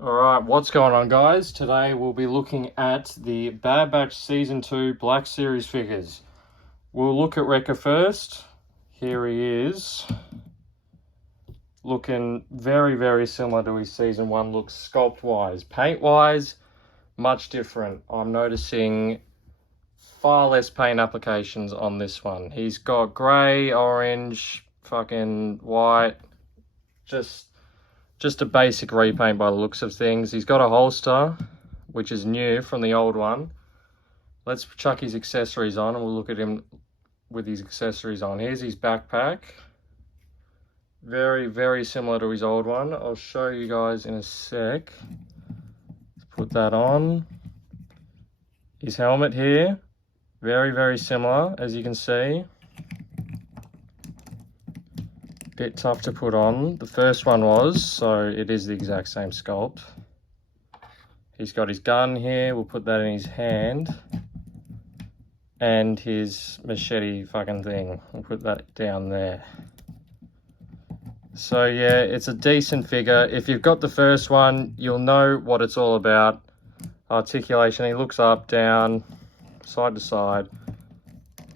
Alright, what's going on, guys? Today we'll be looking at the Bad Batch Season 2 Black Series figures. We'll look at Wrecker first. Here he is. Looking very, very similar to his Season 1 look sculpt-wise. Paint-wise, much different. I'm noticing far less paint applications on this one. He's got grey, orange, fucking white, just a basic repaint by the looks of things. He's got a holster, which is new from the old one. Let's chuck his accessories on and we'll look at him with his accessories on. Here's his backpack. Very, very similar to his old one. I'll show you guys in a sec. Let's put that on. His helmet here. Very, very similar, as you can see. Bit tough to put on. The first one was, so it is the exact same sculpt. He's got his gun here. We'll put that in his hand. And his machete fucking thing. We'll put that down there. So yeah, it's a decent figure. If you've got the first one, you'll know what it's all about. Articulation, he looks up, down, side to side.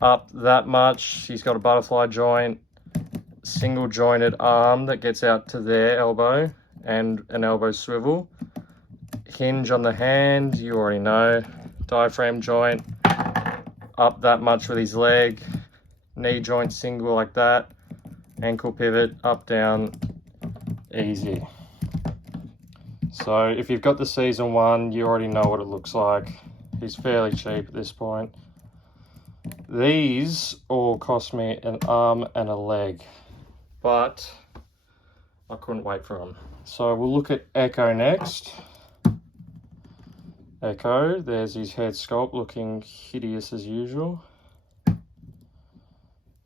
Up that much. He's got a butterfly joint. Single jointed arm that gets out to their elbow and an elbow swivel. Hinge on the hand, you already know. Diaphragm joint, up that much with his leg. Knee joint single like that. Ankle pivot, up, down, easy. So if you've got the Season 1, you already know what it looks like. He's fairly cheap at this point. These all cost me an arm and a leg, but I couldn't wait for them. So we'll look at Echo next. Echo, there's his head sculpt looking hideous as usual.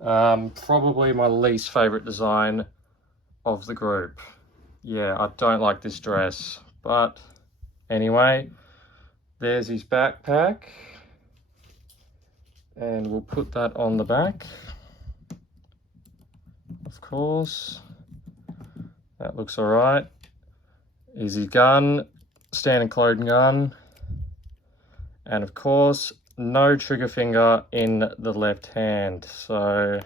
Probably my least favorite design of the group. Yeah, I don't like this dress, but anyway, there's his backpack. And we'll put that on the back. Of course, that looks all right. Here's his gun, standard clone gun. And of course, no trigger finger in the left hand. So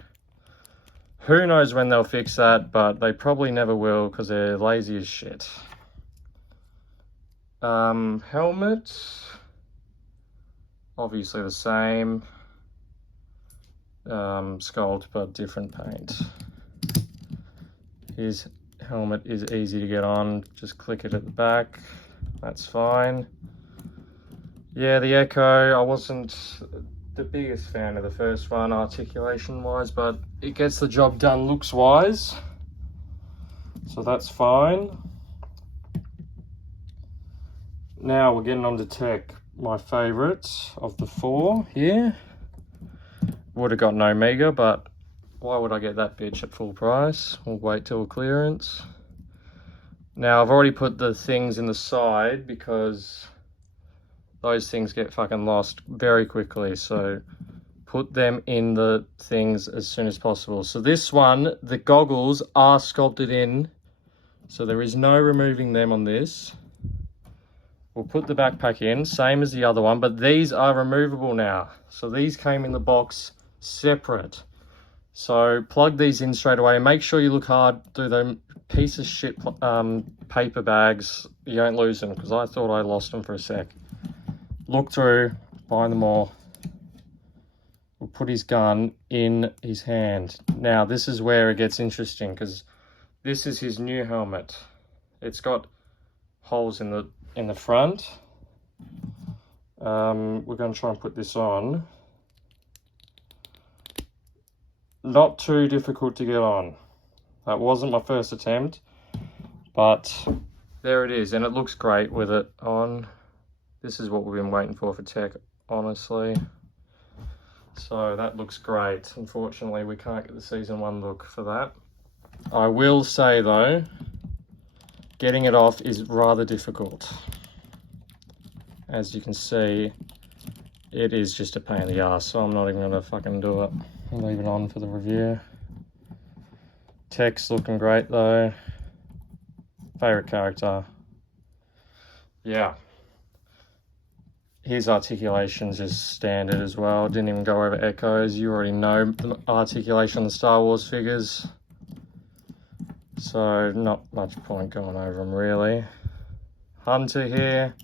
who knows when they'll fix that, but they probably never will because they're lazy as shit. Helmet, obviously the same. Sculpt, but different paint. His helmet is easy to get on, just click it at the back, that's fine. Yeah, the Echo, I wasn't the biggest fan of the first one articulation wise, but it gets the job done looks wise, so that's fine. Now we're getting on to tech, my favorite of the four here. Would have gotten Omega, but why would I get that bitch at full price? We'll wait till clearance. Now, I've already put the things in the side because those things get fucking lost very quickly. So put them in the things as soon as possible. So this one, the goggles are sculpted in. So there is no removing them on this. We'll put the backpack in, same as the other one, but these are removable now. So these came in the box separate. So plug these in straight away. Make sure you look hard through the piece of shit paper bags. You don't lose them, because I thought I lost them for a sec. Look through, find them all. We'll put his gun in his hand. Now this is where it gets interesting, because this is his new helmet. It's got holes in the front. We're going to try and put this on. Not too difficult to get on. That wasn't my first attempt, but there it is, and it looks great with it on. This is what we've been waiting for tech, honestly. So that looks great. Unfortunately, we can't get the Season 1 look for that. I will say though, getting it off is rather difficult. As you can see, it is just a pain in the ass, so I'm not even gonna fucking do it. I'll leave it on for the review. Tech's looking great though. Favorite character. yeah. His articulation's just standard as well. Didn't even go over echoes. You already know the articulation on the Star Wars figures. So not much point going over them really. Hunter here.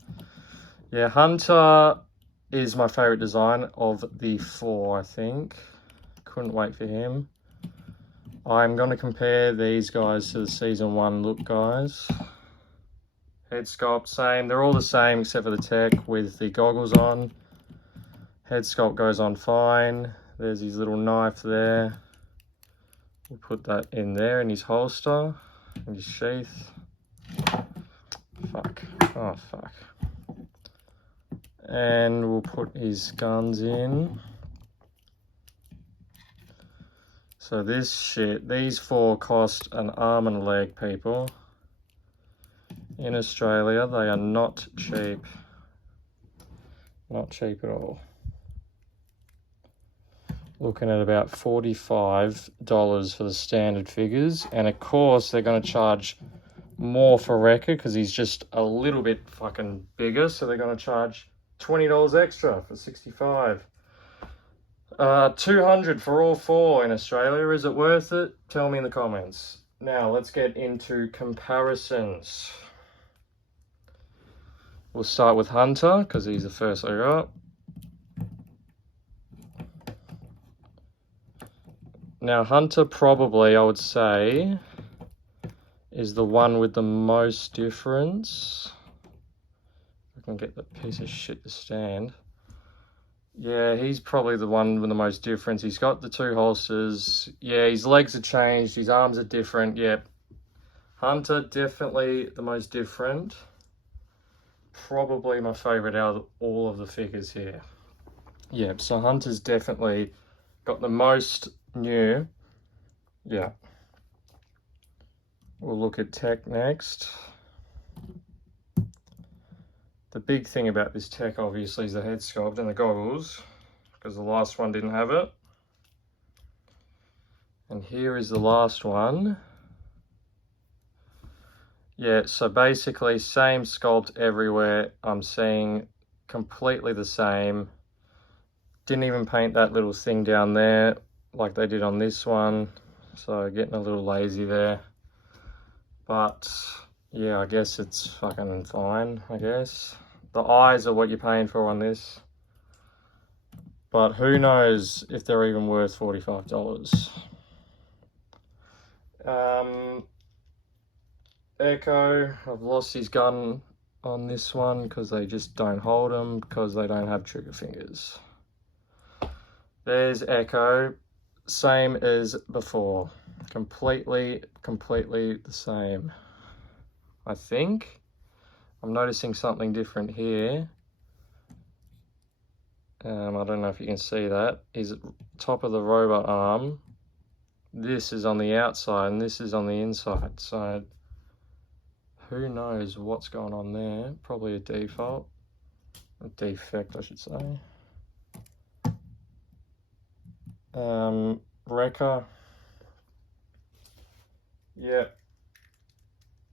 Yeah, Hunter is my favourite design of the 4, I think. Couldn't wait for him. I'm going to compare these guys to the Season 1 look, guys. Head sculpt, same. They're all the same except for the tech with the goggles on. Head sculpt goes on fine. There's his little knife there. We'll put that in there in his holster, in his sheath. Fuck. Oh, fuck. And we'll put his guns in. So this shit, these 4 cost an arm and a leg, people. In Australia, they are not cheap. Not cheap at all. Looking at about $45 for the standard figures. And of course, they're going to charge more for Wrecker because he's just a little bit fucking bigger. So they're going to charge $20 extra for 65. $200 for all 4 in Australia. Is it worth it? Tell me in the comments. Now, let's get into comparisons. We'll start with Hunter, because he's the first I got. Now, Hunter probably, I would say, is the one with the most difference. I can get that piece of shit to stand. Yeah, he's probably the one with the most difference. He's got the 2 holsters. Yeah, his legs are changed. His arms are different. Yep. Hunter, definitely the most different. Probably my favourite out of all of the figures here. Yep, so Hunter's definitely got the most new. Yeah. We'll look at tech next. The big thing about this tech, obviously, is the head sculpt and the goggles, because the last one didn't have it. And here is the last one. Yeah, so basically, same sculpt everywhere. I'm seeing completely the same. Didn't even paint that little thing down there like they did on this one. So getting a little lazy there. But yeah, I guess it's fucking fine, I guess. The eyes are what you're paying for on this. But who knows if they're even worth $45. Echo, I've lost his gun on this one because they just don't hold them because they don't have trigger fingers. There's Echo, same as before. Completely the same. I think I'm noticing something different here. I don't know if you can see that. Is top of the robot arm. This is on the outside and this is on the inside. So who knows what's going on there? Probably a default. A defect, I should say. Wrecker. Yeah.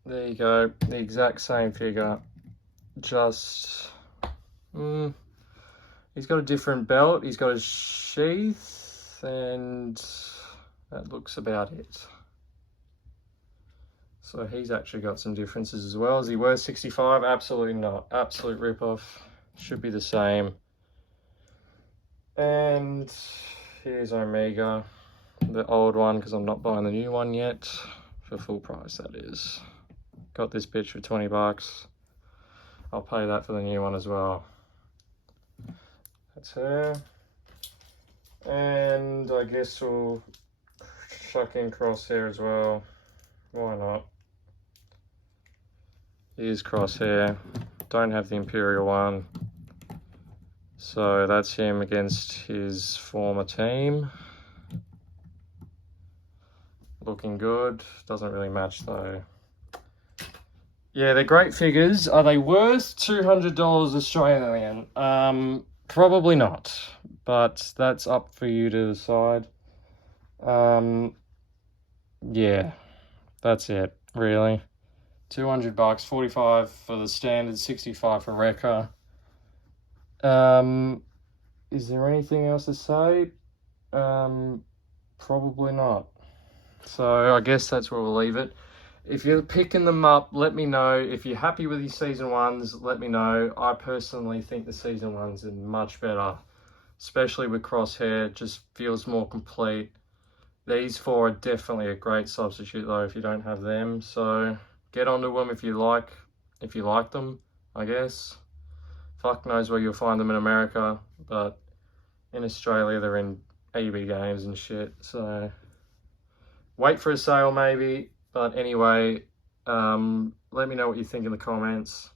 There you go. The exact same figure. Just... he's got a different belt. He's got a sheath. And that looks about it. So he's actually got some differences as well. Is he worth 65? Absolutely not. Absolute rip-off. Should be the same. And here's Omega. The old one, because I'm not buying the new one yet. For full price, that is. Got this bitch for 20 bucks. I'll pay that for the new one as well. That's her. And I guess we'll chuck in Crosshair as well. Why not? Here's Crosshair. Don't have the Imperial one. So that's him against his former team. Looking good. Doesn't really match though. Yeah, they're great figures. Are they worth $200 Australian? Probably not. But that's up for you to decide. Yeah, that's it, really. $200, 45 for the standard, 65 for Rekka. Is there anything else to say? Probably not. So I guess that's where we'll leave it. If you're picking them up, let me know. If you're happy with your season ones, let me know. I personally think the season ones are much better, especially with Crosshair. It just feels more complete. These four are definitely a great substitute though if you don't have them. So get onto them if you like them, I guess. Fuck knows where you'll find them in America, but in Australia they're in EB Games and shit. So wait for a sale maybe. But anyway, let me know what you think in the comments.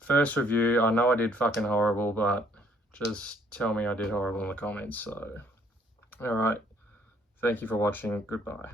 First review, I know I did fucking horrible, but just tell me I did horrible in the comments. So, alright. Thank you for watching. Goodbye.